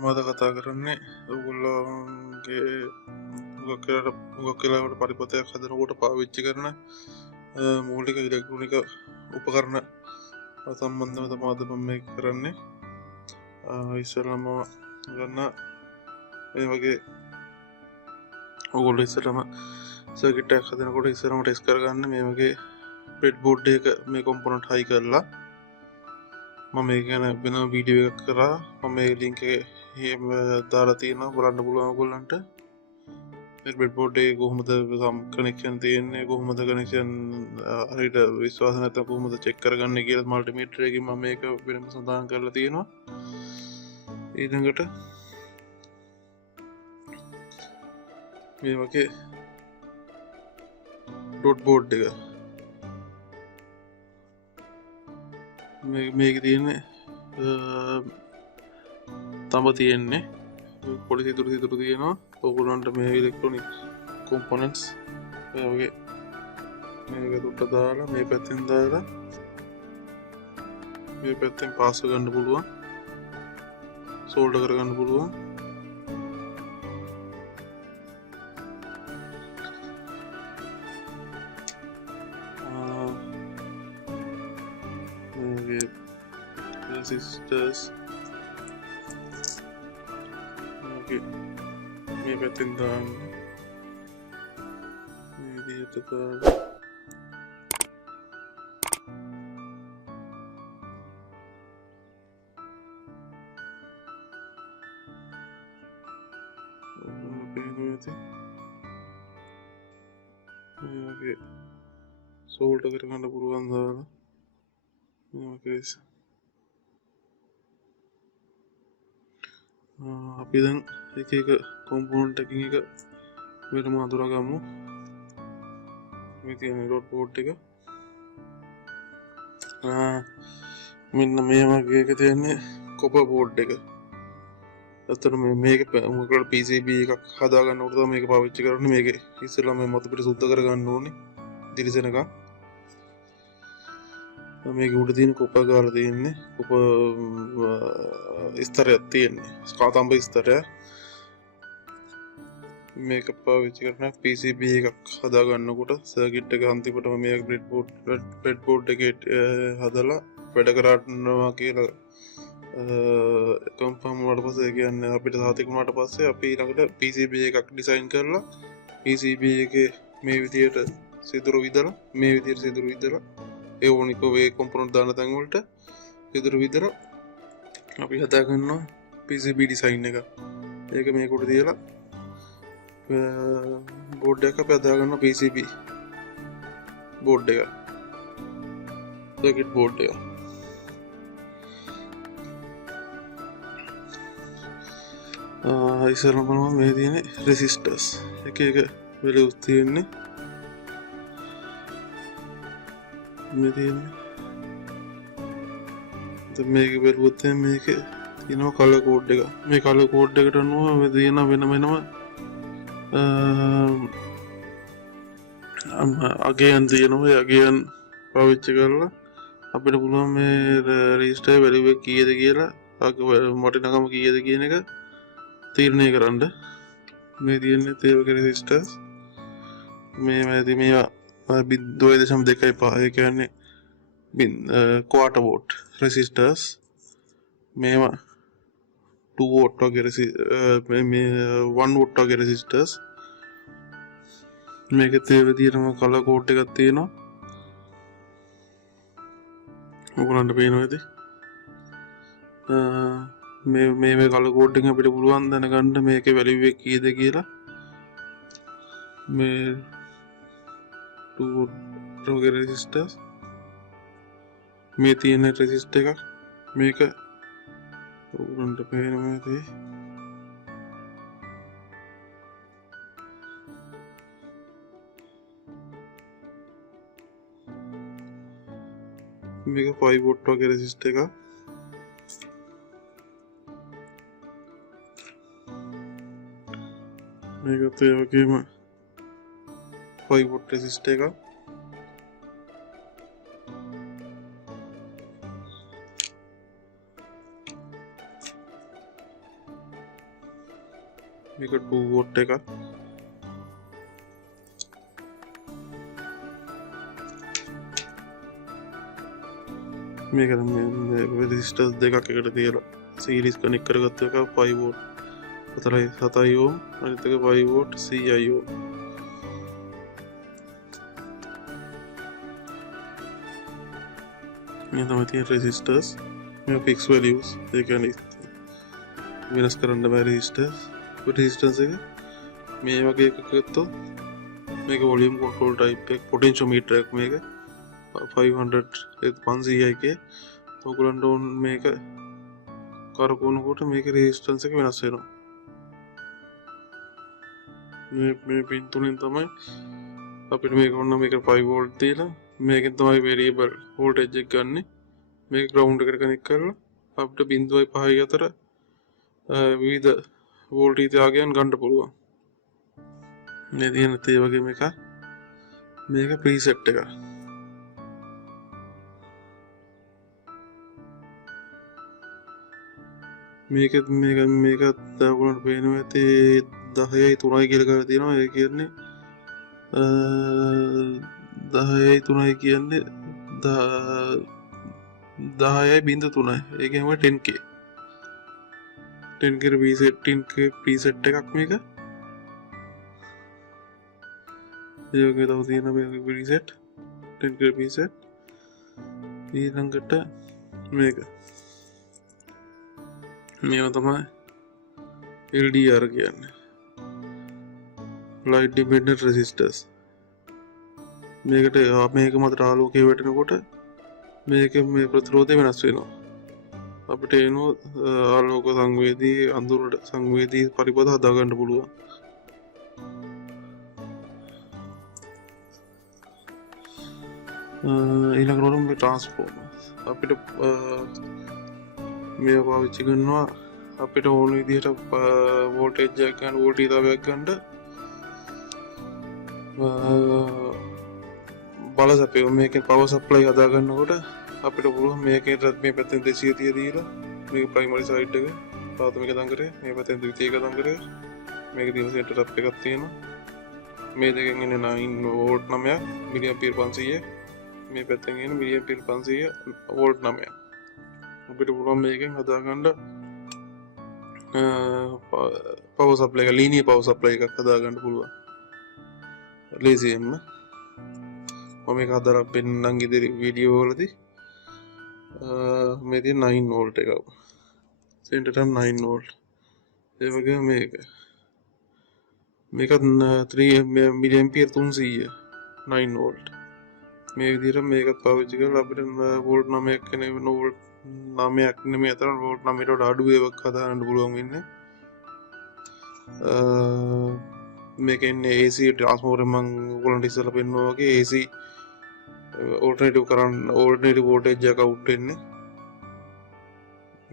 මම කතා කරන්නේ ඔයගොල්ලෝගේ හුඟක් වෙලාවට පරිපථයක් හදනකොට පාවිච්චි කරන මූලික ඉලෙක්ට්‍රොනික උපකරණ සම්බන්ධව තමයි අද මම මේක කරන්නේ. ඉස්සෙල්ලාම ගන්න මේ වගේ ඔයගොල්ලෝ ඉස්සෙල්ලාම සර්කිට් එකක් හදනකොට ඉස්සෙල්ලාම ටෙස්ට් කරගන්න මේ වගේ බ්‍රෙඩ් බෝඩ් එක මේ කොම්පොනන්ට් හයි කරලා මම මේක ගැන වෙන වීඩියෝ එකක් කරා. මම මේ ලින්ක් එකේ දාලා තියෙනවා බලන්න පුළුවන් ඔයගොල්ලන්ට. මේ බ්‍රෙඩ් බෝඩ් එකේ කොහොමද කනෙක්ෂන් තියෙන්නේ, කොහොමද කනෙක්ෂන් හරියට විශ්වාස නැත්නම් කොහොමද චෙක් කරගන්නේ කියලා මල්ටිමීටර් එකකින් මම මේක වෙනම සඳහන් කරලා තියෙනවා. ඊළඟට මේ වගේ ඩොට් බෝඩ් එක මේක තියෙන්නේ තඹ තියෙන්නේ පොඩි සිදුරු තියෙනවා. ඔයගොල්ලන්ට මේ ඉලෙක්ට්‍රොනික කොම්පොනන්ට්ස් මේ වගේ මේක දුට දාලා මේ පැත්තෙන් දාලා මේ පැත්තෙන් පාස් ගන්න පුළුවන්, සෝල්ඩර් කරගන්න පුළුවන්. resistors මේ පැත්තෙන් දාන්න මේ විදිහට දාලා මේ වගේ සෝල්ඩර් කරගන්න පුළුවන් දාලා මේ වගේ අපි දැන් එක කොම්පොනන්ට් එකකින් එක වෙනම අඳුරගමු. මේ තියෙන ඩොට් බෝඩ් එක මෙන්න මේ වගේ එක තියෙන්නේ කොපර් බෝඩ් එක. ඇත්තටම මේක මොකද PCB එකක් හදාගන්නකොට තමයි මේක පාවිච්චි කරන්නේ. මේක ඉස්සෙල්ලා මේ මතු පිට සුද්ධ කරගන්න ඕනේ දිලිසෙනකම්. මේක උඩ තියෙන කොපර් ගාලා තියෙන්නේ කොපර් ස්තරයක් තියෙන්නේ ස්කාතම්බ ස්තරය. මේක පාවිච්චි කරන PCB එකක් හදාගන්නකොට සර්කිට් එක අන්තිමටම මේ බ්‍රෙඩ් බෝඩ් එකේ හදලා වැඩ කරනවා කියලා කන්ෆර්ම් වුණාට පස්සේ කියන්නේ අපිට සාතික වුණාට පස්සේ අපි ඊළඟට PCB එකක් ඩිසයින් කරලා PCB එකේ මේ විදියට සිදුරු විදලා ඒ ඕනික වේ කොම්පොනන්ට් දාන තැන් වලට සිදුරු විදලා අපි හදා ගන්නවා PCB ඩිසයින් එක. ඒක මේක උඩ තියලා බෝඩ් එක අපි හදා ගන්නවා PCB බෝඩ් එක, සර්කිට් බෝඩ් එක. ඉස්සරහම බලමු මේ තියෙන රෙසිස්ටර්ස් එක වෙලුස් තියෙන්නේ. මේ තියෙන්නේ මේක බැලුවොත් මේක තියෙනවා කලර් කෝඩ් එක. මේ කලර් කෝඩ් එකට අනුව මේ තියෙන වෙනම අගයන් තියෙනවා. ඒ අගයන් පාවිච්චි කරලා අපිට පුළුවන් මේ රෙජිස්ටර් වැලියු එක කීයද කියලා වටිනාකම කීයද කියන එක තීරණය කරන්න. මේ තියෙන්නේ ඒ වගේ රෙසිස්ටර්ස් මේවා 0.25 ඒ කියන්නේ ක්වාටර් වෝට් රෙසිස්ටර්ස්. මේවා 2 වෝට් වගේ මේ 1 වෝට් වගේ රෙසිස්ටර්ස්. මේකත් ඒ විදිහටම කලර් කෝඩ් එකක් තියෙනවා. ඔයගොල්ලන්ට පේනවා ඇති. මේ කලර් කෝඩ් එකෙන් අපිට පුළුවන් දැනගන්න මේකේ වැලියු එක කීයද කියලා. මේ 2 වෝට් වගේ රෙසිස්ටර්ස්. මේ තියෙන රෙසිස්ටර් එකක් මේක ඔයගොල්ලන්ට පේනවා ඇති. මේක 5 වෝට් වගේ රෙසිස්ටර් එකක්. මේකත් ඒ වගේම 5 වෝට් රෙසිස්ටර් එකක්. මේක 2 වෝට් එකක්. මේක රෙසිස්ටර්ස් දෙකක් එකට තියලා සීරීස් කනෙක්ට් කරගත්ත එක 5 වෝට් 7යි ඕම් අනිත් එක 5 වෝට් 100යි ඕම්. මේ තමයි තියෙන රෙසිස්ටර්ස්. මේ ෆික්ස් වැලියුස් ඒ කියන්නේ වෙනස් කරන්න බෑ රෙසිස්ටර්ස් එක. මේ වගේ එකක් ගත්තොත් මේක වොලියම් කන්ට්‍රෝල් ටයිප් එක පොටෙන්ෂියෝමීටර් එක මේක 500 500යි ඔයගොල්ලන්ට ඕන මේක කරකවනකොට මේක රෙසිස්ටන්ස් එක වෙනස් වෙනවා. මේ පින් තුනෙන් තමයි අපිට මේක ඕන මේක 5 වෝල්ට් දීලා මේකෙන් තමයි වේරියබල් වෝල්ටේජ් එක ගන්න. මේක ග්‍රවුන්ඩ් එකට කනෙක්ට් කරලා අපිට 0.5 අතර විවිධ වෝල්ටේජ් ආගයන් ගන්න පුළුවන්. මේ තියෙන තේ වගේ මේක ප්‍රීසෙට් එකක්. මේකත් ඔයගොල්ලන්ට පේනවා ඇති 10යි 3යි කියලා කරලා තියෙනවා. ඒ කියන්නේ 10යි 3යි කියන්නේ 10යි 0.3. ඒ කියන්නේ 10k 10k preset එකක් මේක. ඒ වගේ තව තියෙනවා මේක preset 10k preset. ඊළඟට මේවා තමයි LDR කියන්නේ light dependent resistors. මේකට මේක මතට ආලෝකය වැටෙනකොට මේක මේ ප්‍රතිරෝධය වෙනස් වෙනවා. අපිට එනවා ආලෝක සංවේදී අඳුරට සංවේදී පරිපථ හදාගන්න පුළුවන්. ඊළඟට මේ ට්‍රාන්ස්ෆෝමර් අපිට මේ පාවිච්චි කරනවා අපිට ඕන විදිහට වෝල්ටේජ් එකක් ගන්න වෝල්ටීයතාවයක් ගන්න බල සපයුම මේකෙන් පවර් සප්ලයි හදා ගන්නකොට අපිට පුළුවන් මේකෙන් මේ පැත්තෙන් 230 දීලා මේක ප්‍රයිමරි සයිඩ් එක ප්‍රාථමික දංගරේ මේ පැත්තෙන් ද්විතීයික දංගරේ මේක දින සෙටප් එකක් තියෙනවා. මේ දෙකෙන් එන්නේ 9 වෝල්ට් 9ක් මිලිඇම්පියර් 500 මේ පැත්තෙන් එන්නේ මිලිඇම්පියර් 500 වෝල්ට් 9ක්. අපිට පුළුවන් මේකෙන් හදාගන්න පවර් සප්ලයි එක ලීනියර් පවර් සප්ලයි එකක් හදාගන්න පුළුවන් ලේසියෙන්ම. මම මේක හදලා පෙන්නන්නම් ඉදිරි වීඩියෝ වලදී. මේ තියෙන 9 වෝල්ට් එකක් සෙන්ටර් ටර්ම් 9 වෝල්ට්. ඒ වගේම මේකත් 3 මිලිඇම්පියර් 300 9 වෝල්ට්. මේ විදිහට මේකත් පාවිච්චි කරලා අපිට වෝල්ට් 9ක් කෙනේ වෝල්ට් 9ක් නෙමෙයි අතන වෝල්ට් 9ට වඩා අඩු ඒවක් හදාගන්න පුළුවන් වෙන්නේ. මේකෙන්නේ AC ට්‍රාන්ස්ෆෝමර් මම ඔයගොල්ලන්ට ඉස්සෙල්ලා පෙන්නුවා වගේ AC ඕල්ටර්නේටිව් වෝල්ටේජ් එක අවුට් වෙන්නේ.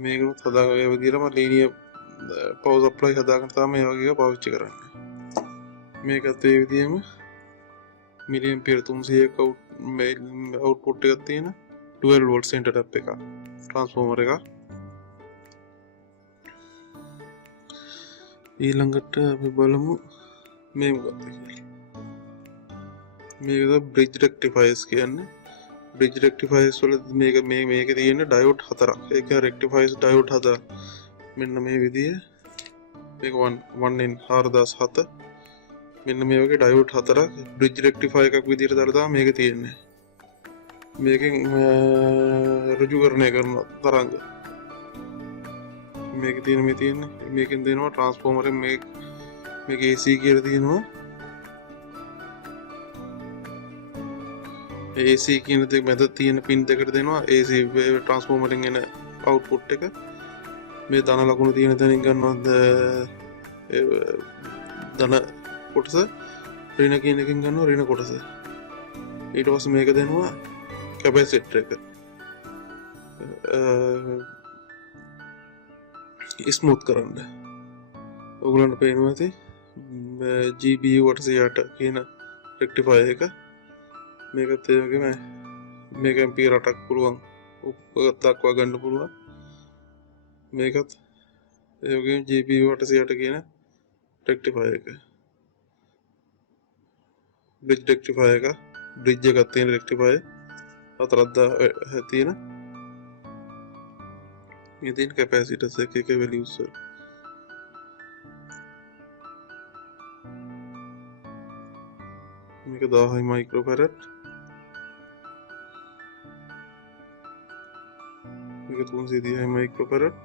මේකත් හදාගන්න ඒ විදිහටම ලීනියර් පවර් සප්ලයි හදාගන්න තමයි මේ වගේ ඒවා පාවිච්චි කරන්නේ. මේකත් ඒ විදිහම මිලිඇම්පියර් 300ක අවුට්පුට් එකක් තියෙන 12 වෝල්ට් සෙන්ටර් ටැප් එකක් ට්‍රාන්ස්ෆෝමර් එකක්. ඊළඟට අපි බලමු මේ මොකක්ද කියලා. මේක බ්‍රිජ් රෙක්ටිෆයර්ස් කියන්නේ. බ්‍රිජ් රෙක්ටිෆයර්ස් වල මේකේ තියෙන ඩයෝඩ් හතරක්. ඒක රෙක්ටිෆයර්ස් ඩයෝඩ් හතර. මෙන්න මේ විදිය. මේක 1N4007. මෙන්න මේ වගේ ඩයෝඩ් හතරක් බ්‍රිජ් රෙක්ටිෆයර් එකක් විදියට දාලා තමයි මේක තියෙන්නේ. මේකෙන් ඍජුකරණය කරන තරංග මේක තියෙන්නේ මේකෙන් දෙනවා ට්‍රාන්ස්ෆෝමරෙන් මේක AC කියලා තියෙනවා. AC කියන දේ මැද තියෙන පින් දෙකට දෙනවා AC ට්‍රාන්ස්ෆෝමරෙන් එන අවුට්පුට් එක. මේ ධන ලකුණු තියෙන තැනින් ගන්නවා ධන කොටස, ඍණ කියන එකෙන් ගන්නවා ඍණ කොටස. ඊට පස්සේ මේක දෙනවා කැපැසිටර් එක ස්මූත් කරන්න. ඔයගොල්ලන්ට පේනවා ඇති GBU 808 කියන රෙක්ටිෆයර් එක. මේකත් ඒ වගේම මේක ඇම්පියර් 8ක් පුළුවන් දක්වා ගන්න පුළුවන්. මේකත් ඒ වගේම GBU 808 කියන रेक्टिफायर का ब्रिज रेक्टिफायर का ब्रिज का तीन रेक्टिफायर अतरद्दा है तीन ये तीन कैपेसिटर्स है के वैल्यूज सर මේක 10 माइक्रोफैरड මේක 310 माइक्रोफैरड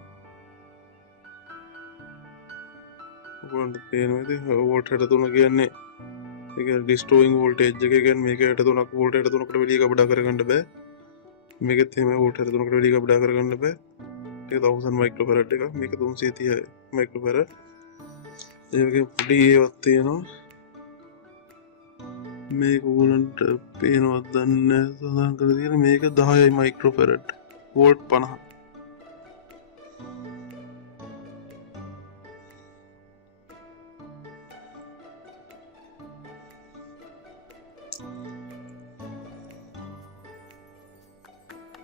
ඔයගොල්ලන්ට පේනවද වෝල්ට් 63 කියන්නේ ඒක ඩිස්ට්‍රෝයිංగ్ වෝල්ටේජ් එක කියන්නේ මේක 63ක් වෝල්ට් 63කට වැඩි ගබඩා කරගන්න බෑ මේකෙත් එහෙම වෝල්ට් 63කට වැඩි ගබඩා කරගන්න බෑ ඒක 1000 माइक्रोफैरड එක මේක 330 माइक्रोफैरड ඒ වගේ පොඩි ඒවත් තියෙනවා මේක ඕගොල්ලන්ට පේනවද දන්නේ සඳහන් කරලා තියෙන මේක 10 माइक्रोफैरड වෝල්ට් 50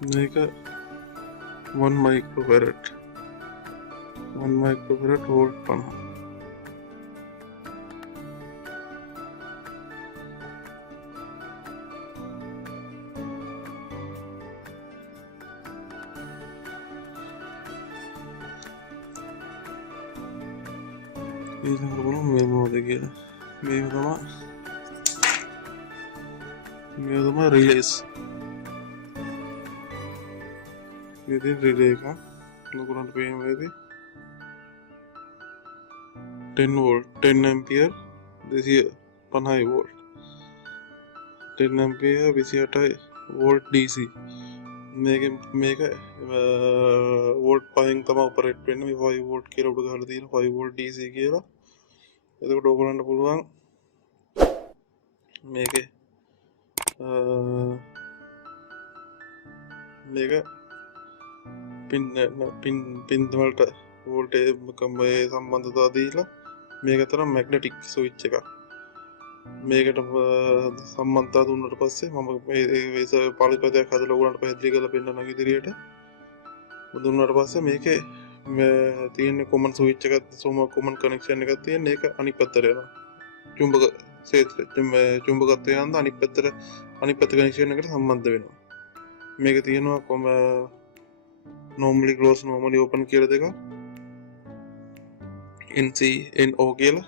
මේක 1 माइक्रोफैरड वोल्ट 50 ඊළඟට බලමු මේ මොනවද කියලා මේ තමයි රිලේස් ఇది రిలే का लोगों पे है 10 वोल्ट 10 एम्पियर देखिए 50 volt 10 ampere BC 8 volt DC මේක වෝල්ට් 5න් තමයි ඔපරේට් වෙන්නේ මේ 5 වෝල්ට් කියලා උඩ ගහලා තියෙන 5 වෝල්ට් DC කියලා. එතකොට ඕගොල්ලන්ට පුළුවන් මේකේ මේක පින් වලට වෝල්ටේජ් කම්බේ සම්බන්ධතාව දීලා මේක තරම් මැග්නටික් ස්විච් එකක්. මේකට සම්බන්ධතාව දුන්නාට පස්සේ මම මේ පාලිපදයක් හදලා ඕගොල්ලන්ට පැහැදිලි කරලා පෙන්නනවා ඉදිරියට. දුන්නාට පස්සේ මේකේ තියෙන කොමන් ස්විච් එකක් කොමන් කනෙක්ෂන් එකක් තියෙන ඒක අනිත් පැත්තට යනවා. චුම්බක ක්ෂේත්‍රය චුම්බකත්වය යනවා අනිත් පැත්ත කනෙක්ෂන් එකට සම්බන්ධ වෙනවා. මේක තියෙනවා normally close normally open කියලා දෙක NC NO කියලා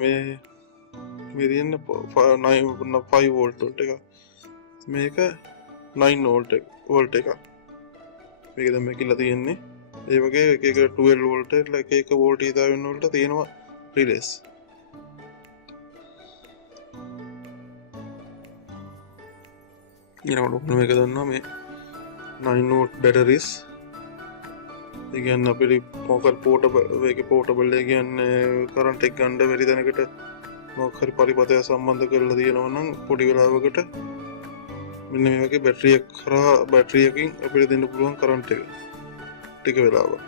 මේ තියෙන 5 වෝල්ට් එක මේක 9 වෝල්ට් එක මේක තමයි කියලා තියෙන්නේ ඒ වගේ එක 12 වෝල්ට් එක වෝල්ට් ඉදා වෙන වලට තියෙනවා රිලේස් ඊළඟට මේක දන්නවා මේ 9 වෝල්ට් බැටරිස් ඒ කියන්නේ අපිට පෝටබල් ඒ කියන්නේ කරන්ට් එක ගන්න බැරි තැනකට මොකක් හරි පරිපථය සම්බන්ධ කරලා තියෙනවා නම් පොඩි වෙලාවකට මෙන්න මේ වගේ බැටරියකින් අපිට දෙන්න පුළුවන් කරන්ට් එක ටික වෙලාවක්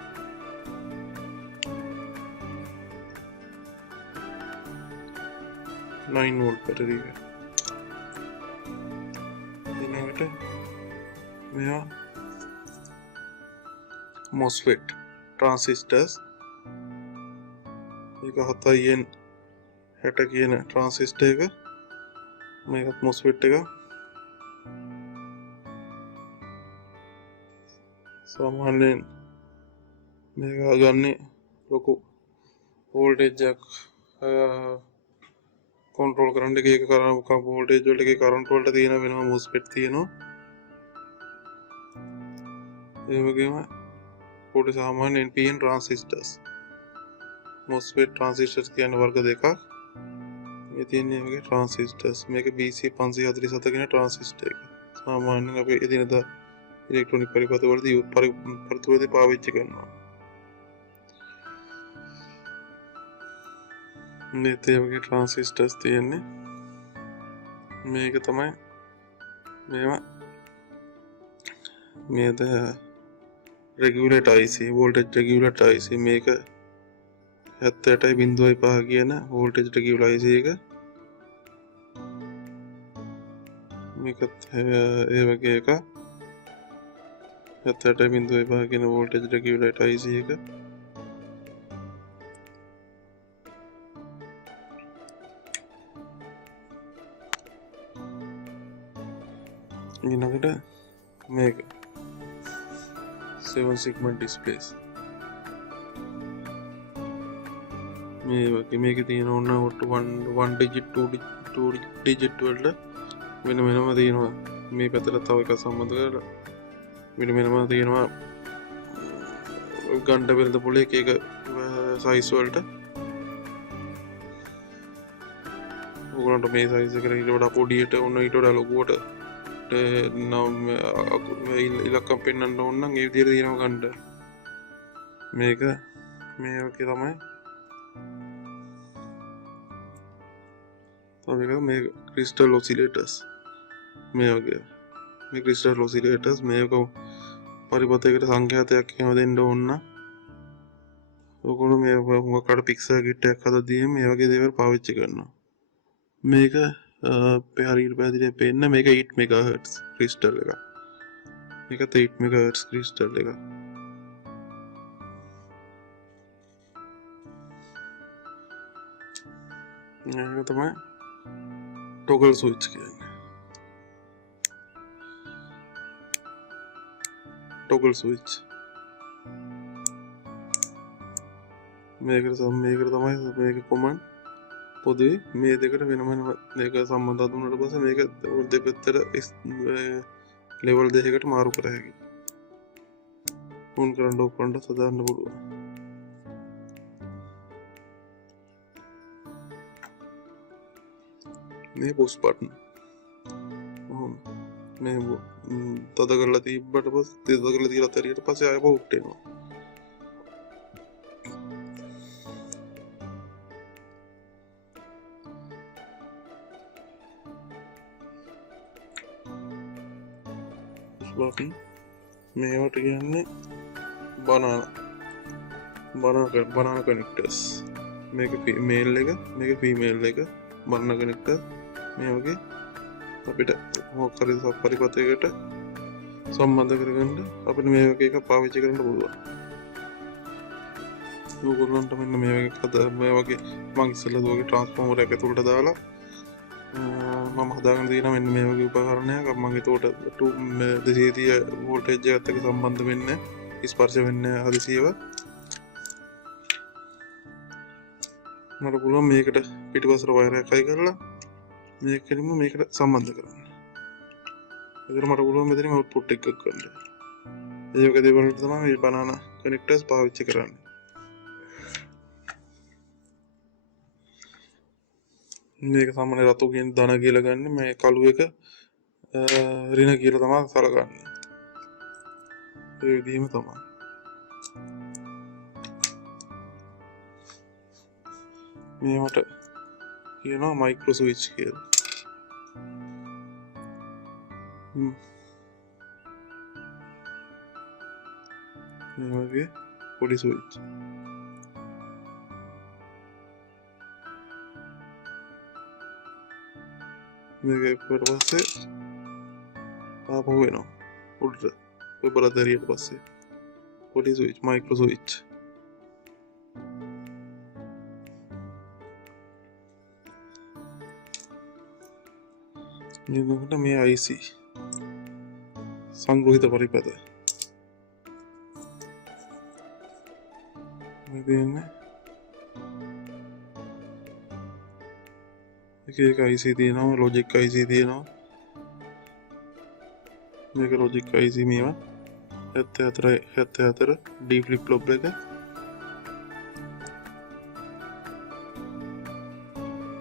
9 වෝල්ට් බැටරි එක ඊළඟට මෙයා MOSFET transistors මේක 7න් 60 කියන transistor එක මේකත් MOSFET එක සාමාන්‍යයෙන් මේක ගන්නේ ලොකු වෝල්ටේජ් එකක් කන්ට්‍රෝල් කරන්න එක වෝල්ටේජ් වලට එකේ කරන්ට් වලට තියෙන වෙනම MOSFET තියෙනවා ඒ වගේම පොඩි සාමාන්‍ය NPN transistors MOSFET transistors කියන වර්ග දෙකක් මේ තියෙන්නේ වගේ transistors මේක BC 547 කියන transistor එක සාමාන්‍යයෙන් අපි එදිනදා ඉලෙක්ට්‍රොනික පරිපථ වලදී පාවිච්චි කරනවා මේ තේ වගේ transistors තියෙන්නේ මේක තමයි මේවා මේද regulator IC voltage regulator IC මේක 78.5 කියන voltage regulator IC එක මේකත් ඒ වගේ එක 78.5 කියන voltage regulator IC එක ඊළඟට මේක 7 segment displays මේ වගේ මේක තියෙන ඕන ඔට 1 digit 2 digit වලට වෙන වෙනම තියෙනවා මේ පැත්තට තව එකක් සම්බන්ධ කරලා වෙන වෙනම තියෙනවා ගණ්ඩ වෙළඳ පොලේ එක සයිස් වලට ඕගලන්ට මේ සයිස් එකට ඊට වඩා පොඩියට ඔන්න ඊට වඩා ලොකුවට නම් ඉලක්කම් පෙන්වන්න ඕන නම් ඒ විදිහට තියෙනවා ගණ්ඩ මේක මේ වගේ තමයි තව එක මේ ක්‍රිස්ටල් ඔසිලේටර්ස් මේ වගේ මේ ක්‍රිස්ටල් ඔසිලේටර්ස් මේක පරිපතයකට සංඛ්‍යාතයක් එහෙම දෙන්න ඕන නම් ඔයගොල්ලෝ මේ මොකක්ද පික්සල් කිට් එකක් හදද්දී මේ වගේ දේවල් පාවිච්චි කරනවා මේක හරියට පැහැදිලිව පේන්න මේක 8 MHz ක්‍රිස්ටල් එක මේකත් 8 MHz ක්‍රිස්ටල් එක මේක තමයි ටොගල් ස්විච් කියන්නේ ටොගල් ස්විච් මේකට තමයි මේක කොමන් පොදුවේ මේ දෙකට වෙනම මේක සම්බන්ධ දුන්නාට පස්සේ මේක දෙපැත්තට ලෙවල් දෙකකට මාරු කර හැකියි. ඕන් කරන්න ඕප් කරන්න සදාන්න පුළුවන්. මේ පුෂ් බටන්. මේ තද කරලා තිබ්බට පස්සේ තද කරලා තියලා තරියට පස්සේ ආයෙ පවුට් වෙනවා. බටන් මේවට කියන්නේ බනාන කනෙක්ටර්ස් මේක මේල් එක මේක ෆීමේල් එක බනාන කනෙක්ටර් මේ වගේ අපිට මොකක් හරි පරිපතයකට සම්බන්ධ කරගන්න අපිට මේ වගේ එකක් පාවිච්චි කරන්න පුළුවන්. ඕගොල්ලන්ට මෙන්න මේ වගේ මේ වගේ මම ඉස්සෙල්ලා දුවගේ ට්‍රාන්ස්ෆෝමර් එක ඇතුළට දාලා මම හදාගෙන තියෙන මෙන්න මේ වගේ උපකරණයක් මම ඒකට 230 වෝල්ටේජ් එකත් එක්ක සම්බන්ධ වෙන්නේ ස්පර්ශ වෙන්නේ හදිසියව මට පුළුවන් මේකට පිටිපස්සට වයර් එකක් අයි කරලා මේකෙම මේකට සම්බන්ධ කරන්න. ඒකට මට පුළුවන් මෙතනින් අවුට්පුට් එකක් ගන්න. ඒ වගේ දේවල් වලට තමයි මේ බනාන කනෙක්ටර්ස් පාවිච්චි කරන්නේ. මේක සාමාන්‍ය රතු කියන ධන කියලා ගන්න මේ කළු එක ඍණ කියලා තමයි සලකන්නේ. ඒ විදිහම තමයි. මේවට කියනවා මයික්‍රෝ ස්විච් කියලා. මේ වගේ පොඩි ස්විච්. මේක ඊට පස්සේ ආපහු වෙනවා උඩට ඔය බලද්දී හරියට පස්සේ පොඩි ස්විච් මයික්‍රෝ ස්විච් ඊළඟට මේ IC සංග්‍රහිත පරිපත මේ දෙන්නේ එක IC තියෙනවා ලොජික් IC තියෙනවා මේක ලොජික් IC මේවා 74 D flip flop එක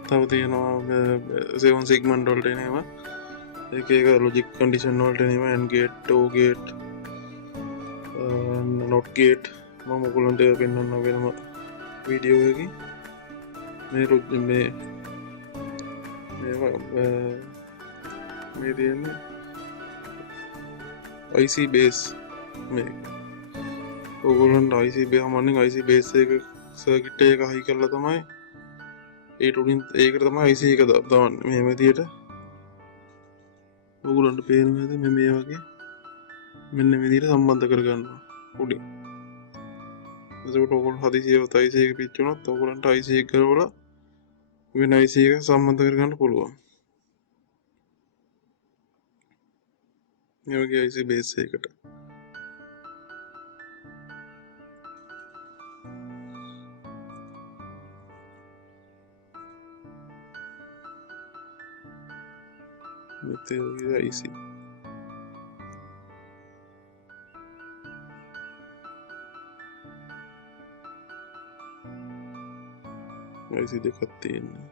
තව තියෙනවා 7 segment වලට එනවා එක ලොජික් කන්ඩිෂන් වලට එනවා AND gate OR gate NOT gate මම ඔයගොල්ලන්ට පෙන්නන්න වෙනම වීඩියෝ එකකින් මේ තියෙන්නේ IC base මේ ඕගොල්ලන්ට IC base හමන්නේ IC base එක සර්කිට් එක හයි කරලා තමයි ඒකට උඩින් ඒකට තමයි IC එක දාන්නේ මේ විදියට ඕගොල්ලන්ට පේනවා නේද මේ වගේ මෙන්න මේ විදියට සම්බන්ධ කරගන්නවා උඩින් එතකොට ඕගොල්ලෝ හදිසියෙ IC එක පිච්චුණොත් ඕගොල්ලන්ට IC එක කරවලා වෙන IC එක සම්බන්ධ කරගන්න පුළුවන් මේ වගේ IC බේස් එකකට මෙතේ වගේ IC IC දෙකක් තියෙනවා.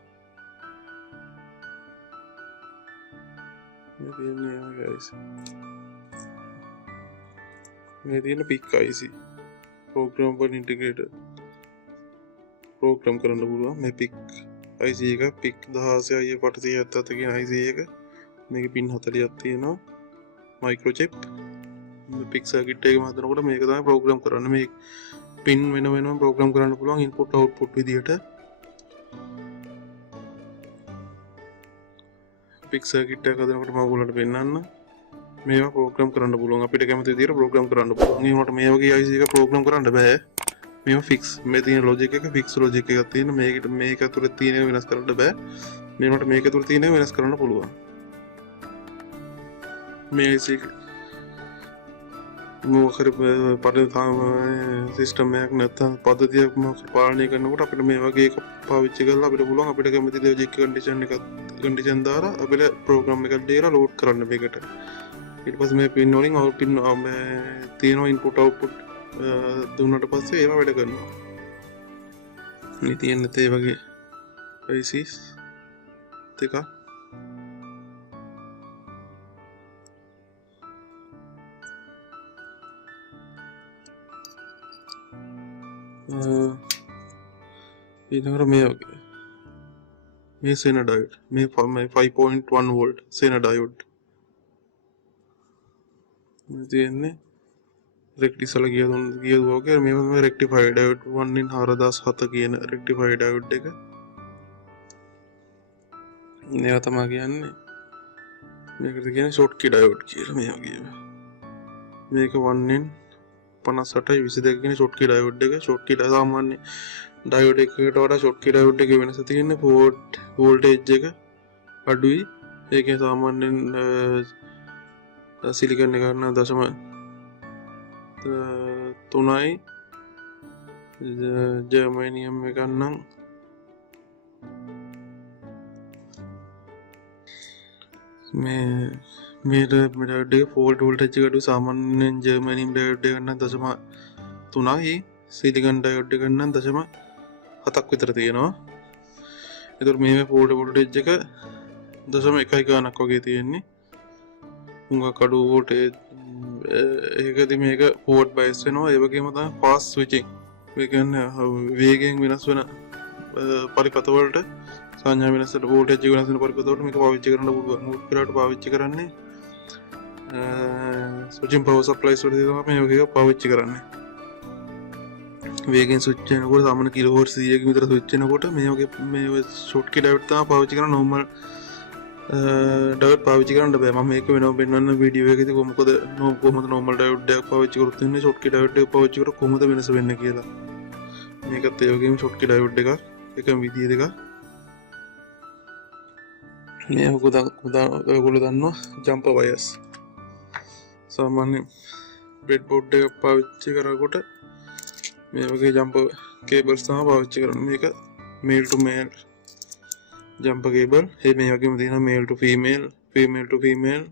මේ තියෙන්නේ guys. මේ තියෙන pick IC programmable integrated program කරන්න පුළුවන්. මේ pick IC එක pick 16i877 කියන IC එක. මේකේ pin 40ක් තියෙනවා. microchip මේ pick circuit එකම හදනකොට මේක තමයි program කරන්න. මේ pin වෙනම program කරන්න පුළුවන් input output විදියට. pick circuit එක හදනකොට මම ඔයගොල්ලන්ට පෙන්නන්න. මේවා ප්‍රෝග්‍රෑම් කරන්න පුළුවන්. අපිට කැමති විදිහට ප්‍රෝග්‍රෑම් කරන්න පුළුවන්. ඒ වුණාට මේ වගේ IC එක ප්‍රෝග්‍රෑම් කරන්න බෑ. මේවා ෆික්ස්. මේ තියෙන ලොජික් එක ෆික්ස් ලොජික් එකක් තියෙන. මේක ඇතුලේ තියෙන වෙනස් කරන්න බෑ. මේකට මේක ඇතුලේ තියෙන වෙනස් කරන්න පුළුවන්. මේ IC එක මොකද පරිතාම සිස්ටම් එකක් නැත්නම් පද්ධතියක් පාලනය කරනකොට අපිට මේ වගේ එකක් පාවිච්චි කරලා අපිට පුළුවන් අපිට කැමති ලොජික් කන්ඩිෂන් දාලා අපිට ප්‍රෝග්‍රෑම් එකක් දීලා ලෝඩ් කරන්න මේකට. ඊට පස්සේ මේ පින් වලින් අවුට් පින් තියෙනවා ඉන්පුට් අවුට්පුට් දුන්නට පස්සේ ඒවා වැඩ කරනවා. මේ තියෙන තේ වගේ ICs දෙකක් ඊළඟට මේ වගේ මේ Zener diode මේ 5.1 volt Zener diode මේ තියෙන්නේ rectifier ගියදුවා වගේ මේ rectifier diode 1 in 4007 කියන rectifier diode එක මේවා තමයි කියන්නේ මේකට කියන්නේ Schottky diode කියලා මේ වගේ මේක 1 in 58යි 22 කියන Schottky diode එක Schottky සාමාන්‍ය diode එකකට වඩා Schottky diode එකේ වෙනස තියෙන්නේ voltage එක අඩුයි ඒකේ සාමාන්‍යයෙන් සිලිකන් එක ගන්න 0.3යි ජර්මනියම් එක නම් මේ diode එක fault voltage එක අඩු සාමාන්‍යයෙන් ජර්මනියම් diode එක නම් 0.3යි සිලිකන් diode එක නම් 0.7ක් විතර තියෙනවා. ඒතර මේ fault voltage එක 0.1 ගානක් වගේ තියෙන්නේ. උංගා කඩු voltage ඒකදී මේක forward bias වෙනවා. ඒ වගේම තමයි fast switching. ඒ කියන්නේ වේගයෙන් වෙනස් වෙන පරිපත වලට සංඥා වෙනස් වෙන voltage වෙනස් වෙන පරිපත වලට මේක පාවිච්චි කරන්න පුළුවන්. මුත් පෙරට පාවිච්චි කරන්නේ switching power supplies වලදී තමයි මේ වගේ පාවිච්චි කරන්නේ. වේගෙන් ස්විච් වෙනකොට සාමාන්‍ය කිලෝවොට් 100ක විතර ස්විච් වෙනකොට මේ වගේ මේ Schottky diode තමයි පාවිච්චි කරන normal diode පාවිච්චි කරන්න බෑ. මම මේක වෙනම පෙන්වන්න වීඩියෝ එකකදී කොහොමද normal diode එකක් පාවිච්චි කරොත් වෙන්නේ Schottky diode එක පාවිච්චි කරොත් කොහොමද වෙනස වෙන්නේ කියලා. මේකත් ඒ වගේම Schottky diode එකක් එකම විදිය දෙකක්. මේ ඔයගොල්ලෝ දන්නවා jumper wires. සාමාන්‍ය breadboard එක පාවිච්චි කරනකොට මේ වගේ jumper cables තමයි පාවිච්චි කරන්නේ. මේක male to male jumper cable. මේ වගේම තියෙනවා male to female, female to female.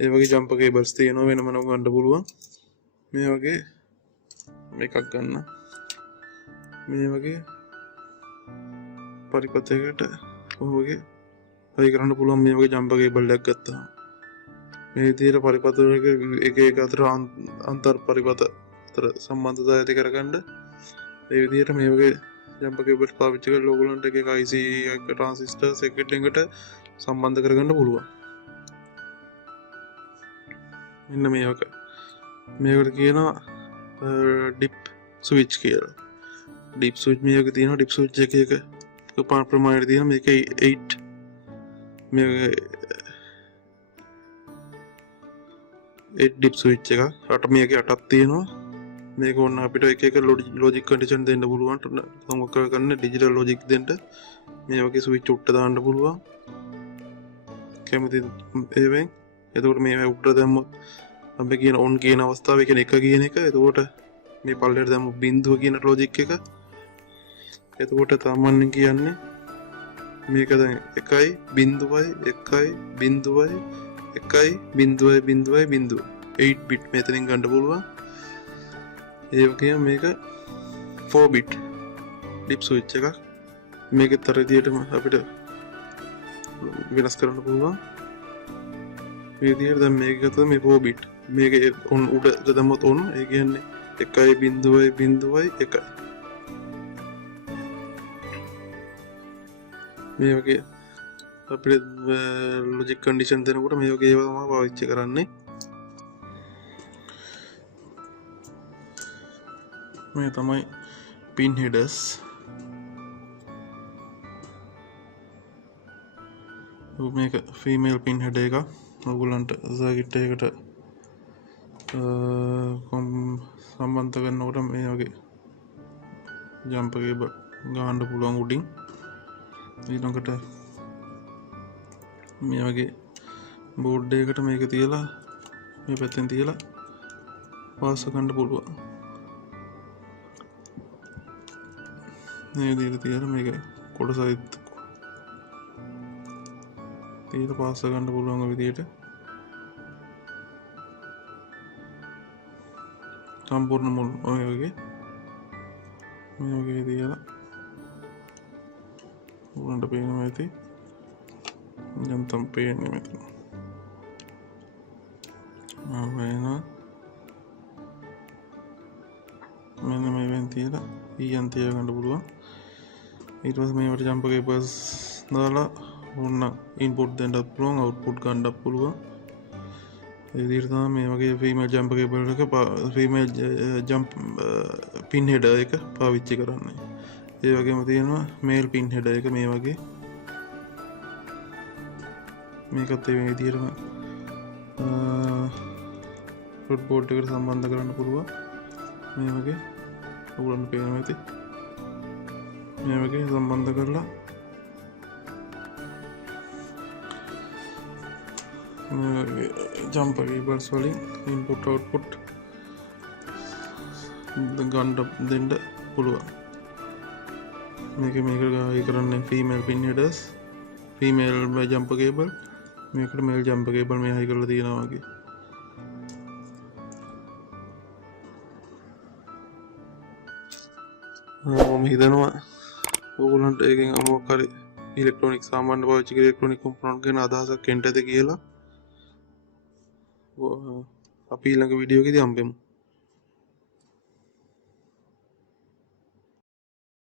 ඒ වගේ jumper cables තියෙනවා වෙනම ගන්න පුළුවන්. මේ වගේ මේකක් ගන්න. මේ වගේ පරිපතයකට ඔය වගේ හයි කරන්න පුළුවන් මේ වගේ jumper cable එකක් ගත්තා. මේ විදිහට පරිපත වල එක අතර අන්තර් පරිපත සම්බන්ධතා ඇති කරගන්න ඒ විදිහට මේ වගේ jumper cables පාවිච්චි කරලා ඔයගොල්ලන්ට එක IC එක transistor circuit එකට සම්බන්ධ කරගන්න පුළුවන්. මෙන්න මේක මේකට කියනවා dip switch කියලා. dip switch මේක තියෙනවා dip switch එක ප්‍රමාණයට තියෙනවා මේක 8 මේක 8 dip switch එක 8 මේකේ 8ක් තියෙනවා. මේක ඕන අපිට එක එක logic condition දෙන්න පුළුවන්. සමග කරගන්න digital logic දෙන්න මේ වගේ switch උට්ට දාන්න පුළුවන්. කැමති ඒවෙන් එතකොට මේ උඩට දැම්මොත් අපි කියන ඔන් කියන අවස්ථාවේ කියන එක කියන එක. එතකොට මේ පල්ලෙට දැම්මු බිඳුව කියන ලොජික් එක. එතකොට සාමාන්‍යයෙන් කියන්නේ මේක දැන් 1යි බිඳුවයි 1යි බිඳුවයි 1යි බිඳුවයි බිඳුවයි බිඳුව 8 බිට් මෙතනින් ගන්න පුළුවන්. ඒ වගේම මේක 4 බිට් ඩිප් ස්විච් එකක්. මේකත් අර විදිහටම අපිට වෙනස් කරන්න පුළුවන්. මේ විදිහට දැන් මේක ගත්තොත් මේ 4 බිට් මේක ඔන් උඩට දැම්මොත් ඔන් ඒ කියන්නේ 1යි බිඳුවයි බිඳුවයි 1යි මේ වගේ අපිට ලොජික් කන්ඩිෂන් දෙනකොට මේ වගේ ඒවා තමයි පාවිච්චි කරන්නේ. මේ තමයි පින් හෙඩර්ස්. මේක ෆීමේල් පින් හෙඩර් එක. ඔයගොල්ලන්ට සර්කිට් එකකට සම්බන්ධ කරනකොට මේ වගේ ජම්ප් කේබල් ගහන්න පුළුවන් උඩින්. ඊළඟට මේ වගේ බෝඩ් එකකට මේක තියලා මේ පැත්තෙන් තියලා පාස් කරන්න පුළුවන්. මේ විදිහට තියලා මේක කොටසයිත් තියලා පාස් කරන්න පුළුවන් විදිහට සම්පූර්ණ මුල් ඔය වගේ මේ වගේ තියලා උන්ට පේනවා ඇති යන්තම් පේන්නේ මෙතන මෙන්න මේ වෙන් තියලා ඊයන් තියා ගන්න පුළුවන්. ඊට පස්සේ මේවට ජම්ප් කේබල්ස් දාලා ඕන්න ඉන්පුට් දෙන්නත් පුළුවන් අවුට්පුට් ගන්නත් පුළුවන්. ඒ විදිහට තමයි මේ වගේ ෆීමේල් ජම්ප් කේබල් එක ෆීමේල් ජම්ප් පින් හෙඩර් එක පාවිච්චි කරන්නේ. ඒ වගේම තියෙනවා මේල් පින් හෙඩර් එක මේ වගේ. මේකත් ඒ විදිහටම ෆුට් බෝඩ් එකට සම්බන්ධ කරන්න පුළුවන්. මේ වගේ ඔයගොල්ලන්ට පේනවා ඇති. මේ වගේ සම්බන්ධ කරලා මේ වගේ ජම්ප් කේබල්ස් වලින් ඉන්පුට් අවුට්පුට් ගන්න දෙන්න පුළුවන්. මේක ගායි කරන්නේ ෆීමේල් පින් හෙඩර්ස් ෆීමේල් ජම්ප් කේබල්. මේකට මේල් ජම්ප් කේබල් මේ හයි කරලා තියෙනවා වගේ. මම හිතනවා ඔයගොල්ලන්ට එකෙන් මොකක් හරි ඉලෙක්ට්‍රොනික සාමාන්‍ය පාවිච්චි කරන ඉලෙක්ට්‍රොනික කොම්පොනන්ට් ගැන අදහසක් එන්න ඇති කියලා අපි ඊළඟ වීඩියෝ එකේදී හම්බෙමු.